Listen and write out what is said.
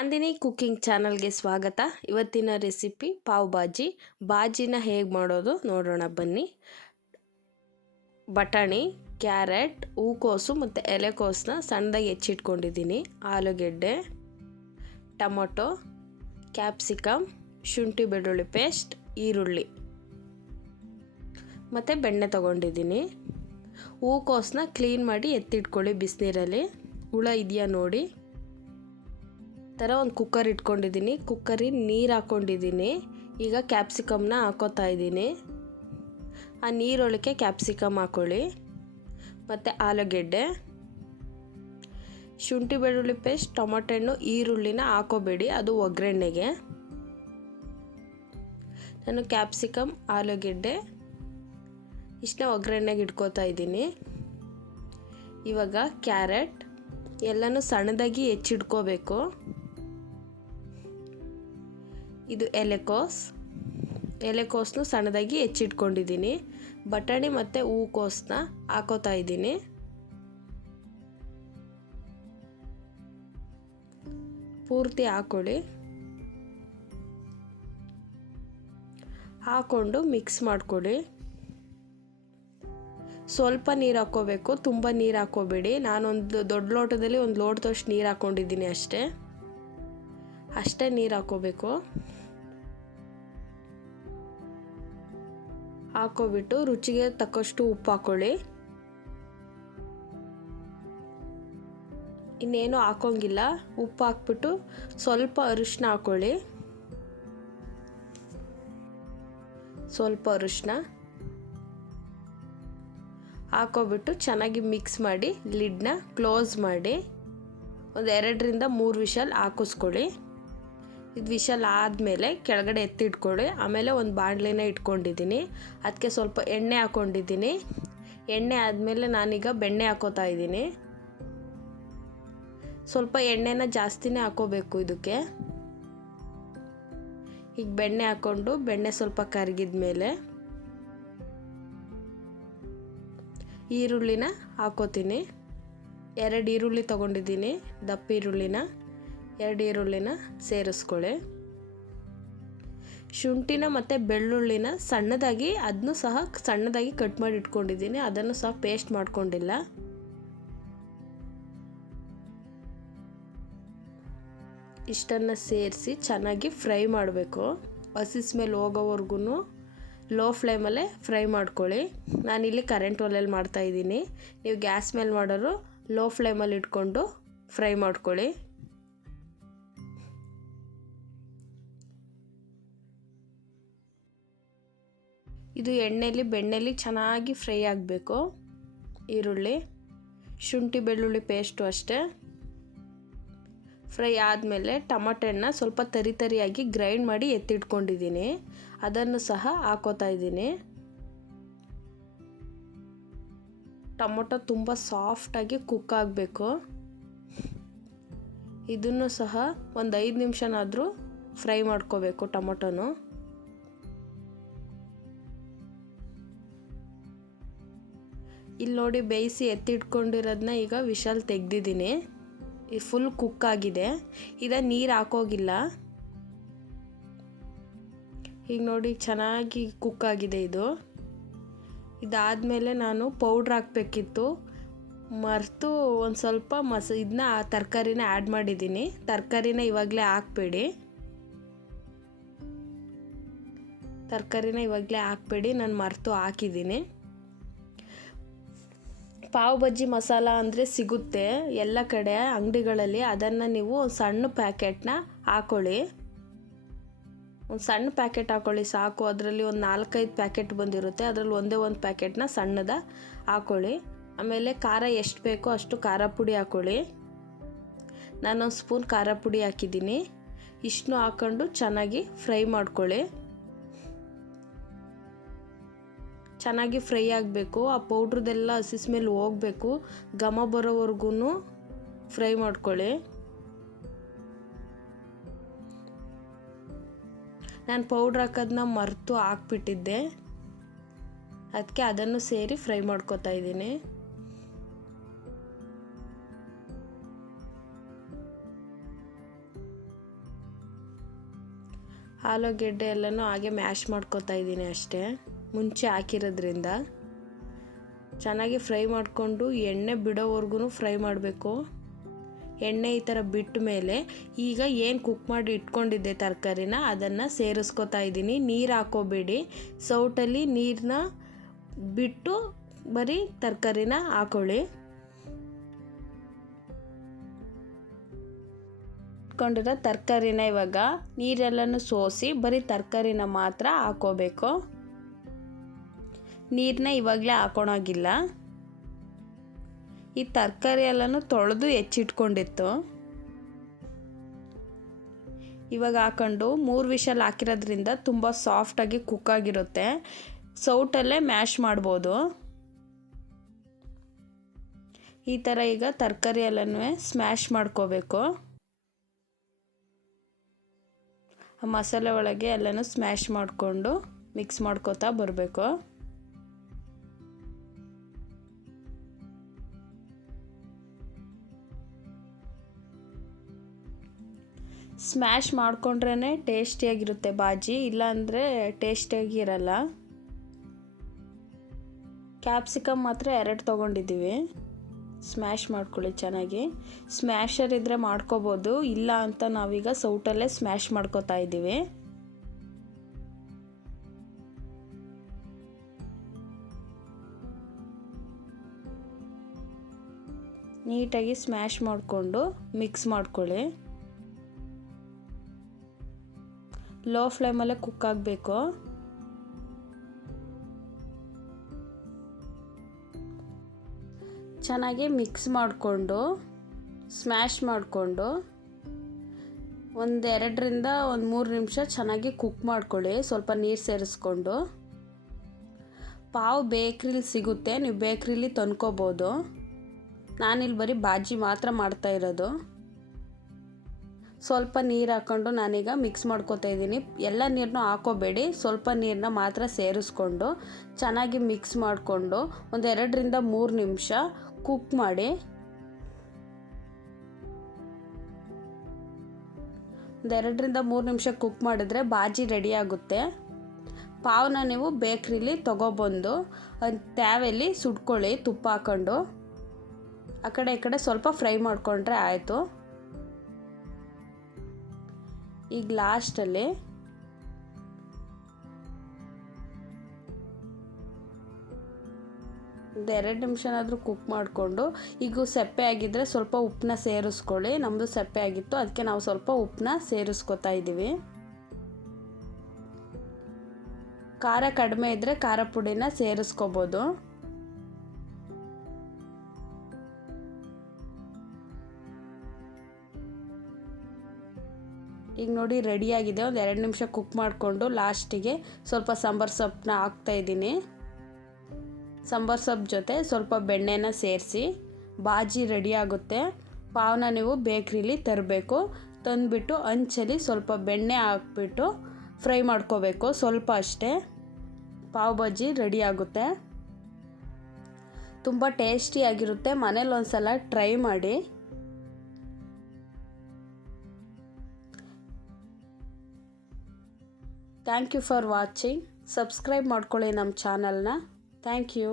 Nandini cooking ಚಾನಲ್ಗೆ ಸ್ವಾಗತ. ಇವತ್ತಿನ ರೆಸಿಪಿ ಪಾವ್ ಭಾಜಿ. ಭಾಜಿನ ಹೇಗೆ ಮಾಡೋದು ನೋಡೋಣ ಬನ್ನಿ. ಬಟಾಣಿ, ಕ್ಯಾರೆಟ್, ಹೂಕೋಸು ಮತ್ತು ಎಲೆಕೋಸನ್ನ ಸಣ್ಣದಾಗಿ ಹೆಚ್ಚಿಟ್ಕೊಂಡಿದ್ದೀನಿ. ಆಲೂಗೆಡ್ಡೆ, ಟೊಮೊಟೊ, ಕ್ಯಾಪ್ಸಿಕಮ್, ಶುಂಠಿ ಬೆಳ್ಳುಳ್ಳಿ ಪೇಸ್ಟ್, ಈರುಳ್ಳಿ ಮತ್ತು ಬೆಣ್ಣೆ ತೊಗೊಂಡಿದ್ದೀನಿ. ಹೂಕೋಸನ್ನ ಕ್ಲೀನ್ ಮಾಡಿ ಎತ್ತಿಟ್ಕೊಳ್ಳಿ ಬಿಸಿನೀರಲ್ಲಿ. ಹುಳ ಇದೆಯಾ ನೋಡಿ. ಥರ ಒಂದು ಕುಕ್ಕರ್ ಇಟ್ಕೊಂಡಿದ್ದೀನಿ. ಕುಕ್ಕರಿಗೆ ನೀರು ಹಾಕ್ಕೊಂಡಿದ್ದೀನಿ. ಈಗ ಕ್ಯಾಪ್ಸಿಕಮ್ನ ಹಾಕೋತಾ ಇದ್ದೀನಿ. ಆ ನೀರೊಳಕ್ಕೆ ಕ್ಯಾಪ್ಸಿಕಮ್ ಹಾಕ್ಕೊಳ್ಳಿ ಮತ್ತು ಆಲೂಗೆಡ್ಡೆ, ಶುಂಠಿ ಬೆಳ್ಳುಳ್ಳಿ ಪೇಸ್ಟ್, ಟೊಮೊಟೊ ಹಣ್ಣು, ಈರುಳ್ಳಿನ ಹಾಕೋಬೇಡಿ, ಅದು ಒಗ್ಗರಣೆಗೆ. ನಾನು ಕ್ಯಾಪ್ಸಿಕಮ್, ಆಲೂಗೆಡ್ಡೆ ಇಷ್ಟನ್ನ ಒಗ್ಗರಣೆಗೆ ಇಟ್ಕೋತಾ ಇದ್ದೀನಿ. ಇವಾಗ ಕ್ಯಾರೆಟ್ ಎಲ್ಲನೂ ಸಣ್ಣದಾಗಿ ಹೆಚ್ಚಿಟ್ಕೋಬೇಕು. ಇದು ಎಲೆಕೋಸನ್ನು ಸಣ್ಣದಾಗಿ ಹೆಚ್ಚಿಟ್ಕೊಂಡಿದ್ದೀನಿ. ಬಟಾಣಿ ಮತ್ತು ಹೂಕೋಸನ್ನ ಹಾಕೋತಾ ಇದ್ದೀನಿ. ಪೂರ್ತಿ ಹಾಕ್ಕೊಳ್ಳಿ. ಹಾಕ್ಕೊಂಡು ಮಿಕ್ಸ್ ಮಾಡ್ಕೊಳ್ಳಿ. ಸ್ವಲ್ಪ ನೀರು ಹಾಕ್ಕೋಬೇಕು, ತುಂಬ ನೀರು ಹಾಕ್ಕೋಬೇಡಿ. ನಾನೊಂದು ದೊಡ್ಡ ಲೋಟದಲ್ಲಿ ಒಂದು ಲೋಟದಷ್ಟು ನೀರು ಹಾಕ್ಕೊಂಡಿದ್ದೀನಿ. ಅಷ್ಟೇ ನೀರು ಹಾಕ್ಕೋಬೇಕು. ಹಾಕ್ಕೊಬಿಟ್ಟು ರುಚಿಗೆ ತಕ್ಕಷ್ಟು ಉಪ್ಪು ಹಾಕ್ಕೊಳ್ಳಿ. ಇನ್ನೇನು ಹಾಕೋಂಗಿಲ್ಲ. ಉಪ್ಪು ಹಾಕ್ಬಿಟ್ಟು ಸ್ವಲ್ಪ ಅರಿಶಿನ ಹಾಕ್ಕೊಳ್ಳಿ. ಸ್ವಲ್ಪ ಅರಿಶಿನ ಹಾಕ್ಕೊಬಿಟ್ಟು ಚೆನ್ನಾಗಿ ಮಿಕ್ಸ್ ಮಾಡಿ ಲಿಡ್ನ ಕ್ಲೋಸ್ ಮಾಡಿ ಒಂದು 2-3 ವಿಷಲ್ ಹಾಕಿಸ್ಕೊಳ್ಳಿ. ಇದು ವಿಷಲ್ ಆದಮೇಲೆ ಕೆಳಗಡೆ ಎತ್ತಿಟ್ಕೊಳ್ಳಿ. ಆಮೇಲೆ ಒಂದು ಬಾಣಲೆನ ಇಟ್ಕೊಂಡಿದ್ದೀನಿ. ಅದಕ್ಕೆ ಸ್ವಲ್ಪ ಎಣ್ಣೆ ಹಾಕ್ಕೊಂಡಿದ್ದೀನಿ. ಎಣ್ಣೆ ಆದಮೇಲೆ ನಾನೀಗ ಬೆಣ್ಣೆ ಹಾಕೋತಾ ಇದ್ದೀನಿ. ಸ್ವಲ್ಪ ಎಣ್ಣೆನ ಜಾಸ್ತಿನೇ ಹಾಕೋಬೇಕು ಇದಕ್ಕೆ. ಈಗ ಬೆಣ್ಣೆ ಹಾಕ್ಕೊಂಡು ಬೆಣ್ಣೆ ಸ್ವಲ್ಪ ಕರಗಿದ ಮೇಲೆ ಈರುಳ್ಳಿನ ಹಾಕೋತೀನಿ. 2 ಈರುಳ್ಳಿ ತೊಗೊಂಡಿದ್ದೀನಿ. ದಪ್ಪ ಈರುಳ್ಳಿನ 2 ಈರುಳ್ಳಿನ ಸೇರಿಸ್ಕೊಳ್ಳಿ. ಶುಂಠಿನ ಮತ್ತು ಬೆಳ್ಳುಳ್ಳಿನ ಅದನ್ನು ಸಹ ಸಣ್ಣದಾಗಿ ಕಟ್ ಮಾಡಿ ಇಟ್ಕೊಂಡಿದ್ದೀನಿ. ಅದನ್ನು ಸಹ ಪೇಸ್ಟ್ ಮಾಡ್ಕೊಂಡಿಲ್ಲ. ಇಷ್ಟನ್ನು ಸೇರಿಸಿ ಚೆನ್ನಾಗಿ ಫ್ರೈ ಮಾಡಬೇಕು. ಹಸಿ ಸ್ಮೆಲ್ ಹೋಗೋವರೆಗೂ ಲೋ ಫ್ಲೇಮಲ್ಲೇ ಫ್ರೈ ಮಾಡ್ಕೊಳ್ಳಿ. ನಾನಿಲ್ಲಿ ಕರೆಂಟ್ ಒಲೆಯಲ್ಲಿ ಮಾಡ್ತಾಯಿದ್ದೀನಿ. ನೀವು ಗ್ಯಾಸ್ ಮೇಲೆ ಮಾಡೋರು ಲೋ ಫ್ಲೇಮಲ್ಲಿ ಇಟ್ಕೊಂಡು ಫ್ರೈ ಮಾಡ್ಕೊಳ್ಳಿ. ಇದು ಬೆಣ್ಣೆಲಿ ಚೆನ್ನಾಗಿ ಫ್ರೈ ಆಗಬೇಕು. ಈರುಳ್ಳಿ, ಶುಂಠಿ ಬೆಳ್ಳುಳ್ಳಿ ಪೇಸ್ಟು ಅಷ್ಟೇ. ಫ್ರೈ ಆದಮೇಲೆ ಟೊಮೊಟೊನ ಸ್ವಲ್ಪ ತರಿಯಾಗಿ ಗ್ರೈಂಡ್ ಮಾಡಿ ಎತ್ತಿಟ್ಕೊಂಡಿದ್ದೀನಿ. ಅದನ್ನು ಸಹ ಹಾಕೋತಾ ಇದ್ದೀನಿ. ಟೊಮೊಟೊ ತುಂಬ ಸಾಫ್ಟಾಗಿ ಕುಕ್ ಆಗಬೇಕು. ಇದನ್ನು ಸಹ ಒಂದು 5 ನಿಮಿಷನಾದರೂ ಫ್ರೈ ಮಾಡ್ಕೋಬೇಕು ಟೊಮೊಟೊನು. ಇಲ್ಲಿ ನೋಡಿ, ಬೇಯಿಸಿ ಎತ್ತಿಟ್ಕೊಂಡಿರೋದನ್ನ ಈಗ ವಿಷಲ್ ತೆಗೆದಿದ್ದೀನಿ. ಇದು ಫುಲ್ ಕುಕ್ ಆಗಿದೆ. ಇದನ್ನು ನೀರು ಹಾಕೋಗಿಲ್ಲ. ಈಗ ನೋಡಿ ಚೆನ್ನಾಗಿ ಕುಕ್ ಆಗಿದೆ ಇದು. ಇದಾದಮೇಲೆ ನಾನು ಪೌಡ್ರ್ ಹಾಕಬೇಕಿತ್ತು, ಮರೆತು ಒಂದು ಸ್ವಲ್ಪ ಇದನ್ನ ತರಕಾರಿನ ಆ್ಯಡ್ ಮಾಡಿದ್ದೀನಿ. ತರಕಾರಿನ ಇವಾಗಲೇ ಹಾಕಬೇಡಿ. ನಾನು ಮರೆತು ಹಾಕಿದ್ದೀನಿ. ಪಾವ್ ಭಾಜಿ ಮಸಾಲ ಅಂದರೆ ಸಿಗುತ್ತೆ ಎಲ್ಲ ಕಡೆ ಅಂಗಡಿಗಳಲ್ಲಿ. ಅದನ್ನು ನೀವು ಒಂದು ಸಣ್ಣ ಪ್ಯಾಕೆಟ್ನ ಹಾಕ್ಕೊಳ್ಳಿ. ಒಂದು ಸಣ್ಣ ಪ್ಯಾಕೆಟ್ ಹಾಕ್ಕೊಳ್ಳಿ ಸಾಕು. ಅದರಲ್ಲಿ ಒಂದು 4-5 ಪ್ಯಾಕೆಟ್ ಬಂದಿರುತ್ತೆ. ಅದರಲ್ಲಿ ಒಂದೇ ಒಂದು ಪ್ಯಾಕೆಟ್ನ ಸಣ್ಣದ ಹಾಕ್ಕೊಳ್ಳಿ. ಆಮೇಲೆ ಖಾರ ಎಷ್ಟು ಬೇಕೋ ಅಷ್ಟು ಖಾರ ಪುಡಿ ಹಾಕ್ಕೊಳ್ಳಿ. ನಾನೊಂದು ಸ್ಪೂನ್ ಖಾರ ಪುಡಿ ಹಾಕಿದ್ದೀನಿ. ಇಷ್ಟನ್ನು ಹಾಕ್ಕೊಂಡು ಚೆನ್ನಾಗಿ ಫ್ರೈ ಮಾಡ್ಕೊಳ್ಳಿ. ಚೆನ್ನಾಗಿ ಫ್ರೈ ಆಗಬೇಕು. ಆ ಪೌಡ್ರದೆಲ್ಲ ಹಸಿ ಸ್ಮೆಲ್ ಹೋಗಬೇಕು. ಘಮ ಬರೋವರೆಗೂ ಫ್ರೈ ಮಾಡ್ಕೊಳ್ಳಿ. ನಾನು ಪೌಡ್ರ್ ಹಾಕೋದನ್ನ ಮರೆತು ಹಾಕ್ಬಿಟ್ಟಿದ್ದೆ. ಅದಕ್ಕೆ ಅದನ್ನು ಸೇರಿ ಫ್ರೈ ಮಾಡ್ಕೊತಾ ಇದ್ದೀನಿ. ಆಲೂಗೆಡ್ಡೆ ಎಲ್ಲನೂ ಹಾಗೆ ಮ್ಯಾಶ್ ಮಾಡ್ಕೊತಾ ಇದ್ದೀನಿ ಅಷ್ಟೇ, ಮುಂಚೆ ಹಾಕಿರೋದ್ರಿಂದ. ಚೆನ್ನಾಗಿ ಫ್ರೈ ಮಾಡಿಕೊಂಡು ಎಣ್ಣೆ ಬಿಡೋವರೆಗೂ ಫ್ರೈ ಮಾಡಬೇಕು. ಎಣ್ಣೆ ಈ ಥರ ಬಿಟ್ಟ ಮೇಲೆ ಈಗ ಏನು ಕುಕ್ ಮಾಡಿ ಇಟ್ಕೊಂಡಿದ್ದೆ ತರಕಾರಿನ ಅದನ್ನು ಸೇರಿಸ್ಕೊತಾ ಇದ್ದೀನಿ. ನೀರು ಹಾಕೋಬೇಡಿ, ಸೌಟಲ್ಲಿ ನೀರನ್ನ ಬಿಟ್ಟು ಬರೀ ತರಕಾರಿನ ಹಾಕೊಳ್ಳಿ. ಇಟ್ಕೊಂಡಿರೋ ತರಕಾರಿನ ಇವಾಗ ನೀರೆಲ್ಲನೂ ಸೋಸಿ ಬರೀ ತರಕಾರಿನ ಮಾತ್ರ ಹಾಕೋಬೇಕು. ನೀರನ್ನ ಇವಾಗಲೇ ಹಾಕೊಳಾಗಿಲ್ಲ. ಈ ತರಕಾರಿ ಎಲ್ಲನೂ ತೊಳೆದು ಹೆಚ್ಚಿಟ್ಕೊಂಡಿತ್ತು. ಇವಾಗ ಹಾಕೊಂಡು 3 ವಿಷಲ್ ಹಾಕಿರೋದ್ರಿಂದ ತುಂಬ ಸಾಫ್ಟಾಗಿ ಕುಕ್ ಆಗಿರುತ್ತೆ. ಸೌಟಲ್ಲೇ ಮ್ಯಾಶ್ ಮಾಡ್ಬೋದು. ಈ ಥರ ಈಗ ತರಕಾರಿ ಎಲ್ಲನೂ ಸ್ಮ್ಯಾಶ್ ಮಾಡ್ಕೋಬೇಕು. ಮಸಾಲೆ ಒಳಗೆ ಎಲ್ಲನೂ ಸ್ಮ್ಯಾಶ್ ಮಾಡಿಕೊಂಡು ಮಿಕ್ಸ್ ಮಾಡ್ಕೋತಾ ಬರಬೇಕು. ಸ್ಮ್ಯಾಶ್ ಮಾಡಿಕೊಂಡ್ರೇ ಟೇಸ್ಟಿಯಾಗಿರುತ್ತೆ ಬಾಜಿ, ಇಲ್ಲಾಂದರೆ ಟೇಸ್ಟಿಯಾಗಿರಲ್ಲ. ಕ್ಯಾಪ್ಸಿಕಮ್ ಮಾತ್ರ 2 ತೊಗೊಂಡಿದ್ದೀವಿ. ಸ್ಮ್ಯಾಶ್ ಮಾಡ್ಕೊಳ್ಳಿ ಚೆನ್ನಾಗಿ. ಸ್ಮ್ಯಾಶರ್ ಇದ್ದರೆ ಮಾಡ್ಕೋಬೋದು, ಇಲ್ಲ ಅಂತ ನಾವೀಗ ಸೌಟಲ್ಲೇ ಸ್ಮ್ಯಾಶ್ ಮಾಡ್ಕೋತಾ ಇದ್ದೀವಿ. ನೀಟಾಗಿ ಸ್ಮ್ಯಾಶ್ ಮಾಡಿಕೊಂಡು ಮಿಕ್ಸ್ ಮಾಡ್ಕೊಳ್ಳಿ. ಲೋ ಫ್ಲೇಮಲ್ಲೇ ಕುಕ್ ಆಗಬೇಕು. ಚೆನ್ನಾಗಿ ಮಿಕ್ಸ್ ಮಾಡಿಕೊಂಡು ಸ್ಮ್ಯಾಶ್ ಮಾಡಿಕೊಂಡು 2ರಿಂದ 3 ನಿಮಿಷ ಚೆನ್ನಾಗಿ ಕುಕ್ ಮಾಡ್ಕೊಳ್ಳಿ. ಸ್ವಲ್ಪ ನೀರು ಸೇರಿಸ್ಕೊಂಡು. ಪಾವ್ ಬೇಕ್ರಿಲಿ ಸಿಗುತ್ತೆ, ನೀವು ಬೇಕ್ರಿಲಿ ತಂದ್ಕೋಬೋದು. ನಾನಿಲ್ಲಿ ಬರೀ ಬಾಜಿ ಮಾತ್ರ ಮಾಡ್ತಾ ಇರೋದು. ಸ್ವಲ್ಪ ನೀರು ಹಾಕ್ಕೊಂಡು ನಾನೀಗ ಮಿಕ್ಸ್ ಮಾಡ್ಕೊತಾ ಇದ್ದೀನಿ. ಎಲ್ಲ ನೀರನ್ನು ಹಾಕೋಬೇಡಿ, ಸ್ವಲ್ಪ ನೀರನ್ನ ಮಾತ್ರ ಸೇರಿಸ್ಕೊಂಡು ಚೆನ್ನಾಗಿ ಮಿಕ್ಸ್ ಮಾಡಿಕೊಂಡು 2ರಿಂದ 3 ನಿಮಿಷ ಕುಕ್ ಮಾಡಿ. 2ರಿಂದ 3 ನಿಮಿಷ ಕುಕ್ ಮಾಡಿದ್ರೆ ಬಾಜಿ ರೆಡಿ ಆಗುತ್ತೆ. ಪಾವ್ನ ನೀವು ಬೇಕ್ರಿಲಿ ತೊಗೊಬಂದು ತ್ಯಾವೆಯಲ್ಲಿ ಸುಟ್ಕೊಳ್ಳಿ ತುಪ್ಪ ಹಾಕ್ಕೊಂಡು. ಆ ಕಡೆ ಈ ಕಡೆ ಸ್ವಲ್ಪ ಫ್ರೈ ಮಾಡಿಕೊಂಡ್ರೆ ಆಯಿತು. ಈಗ ಲಾಸ್ಟಲ್ಲಿ ಒಂದು 2 ನಿಮಿಷನಾದರೂ ಕುಕ್ ಮಾಡಿಕೊಂಡು, ಈಗ ಸಪ್ಪೆ ಆಗಿದ್ದರೆ ಸ್ವಲ್ಪ ಉಪ್ಪನ್ನ ಸೇರಿಸ್ಕೊಳ್ಳಿ. ನಮ್ಮದು ಸಪ್ಪೆ ಆಗಿತ್ತು, ಅದಕ್ಕೆ ನಾವು ಸ್ವಲ್ಪ ಉಪ್ಪನ್ನ ಸೇರಿಸ್ಕೊತಾ ಇದ್ದೀವಿ. ಖಾರ ಕಡಿಮೆ ಇದ್ದರೆ ಖಾರ ಪುಡಿನ ಸೇರಿಸ್ಕೋಬೋದು. ಈಗ ನೋಡಿ ರೆಡಿಯಾಗಿದೆ. 2 ನಿಮಿಷ ಕುಕ್ ಮಾಡಿಕೊಂಡು ಲಾಸ್ಟಿಗೆ ಸ್ವಲ್ಪ ಸಾಂಬಾರು ಸೊಪ್ಪನ್ನ ಹಾಕ್ತಾಯಿದ್ದೀನಿ. ಸಾಂಬಾರು ಸೊಪ್ಪು ಜೊತೆ ಸ್ವಲ್ಪ ಬೆಣ್ಣೆನ ಸೇರಿಸಿ ಬಾಜಿ ರೆಡಿ ಆಗುತ್ತೆ. ಪಾವ್ನ ನೀವು ಬೇಕ್ರಿಲಿ ತರಬೇಕು. ತಂದುಬಿಟ್ಟು ಹಂಚಲ್ಲಿ ಸ್ವಲ್ಪ ಬೆಣ್ಣೆ ಹಾಕ್ಬಿಟ್ಟು ಫ್ರೈ ಮಾಡ್ಕೋಬೇಕು, ಸ್ವಲ್ಪ ಅಷ್ಟೇ. ಪಾವ್ ಬಾಜಿ ರೆಡಿ ಆಗುತ್ತೆ. ತುಂಬ ಟೇಸ್ಟಿಯಾಗಿರುತ್ತೆ. ಮನೇಲಿ ಒಂದ್ಸಲ ಟ್ರೈ ಮಾಡಿ. Thank you for watching. Subscribe ಮಾಡ್ಕೊಳ್ಳಿ ನಮ್ಮ ಚಾನಲ್ನ. Thank you.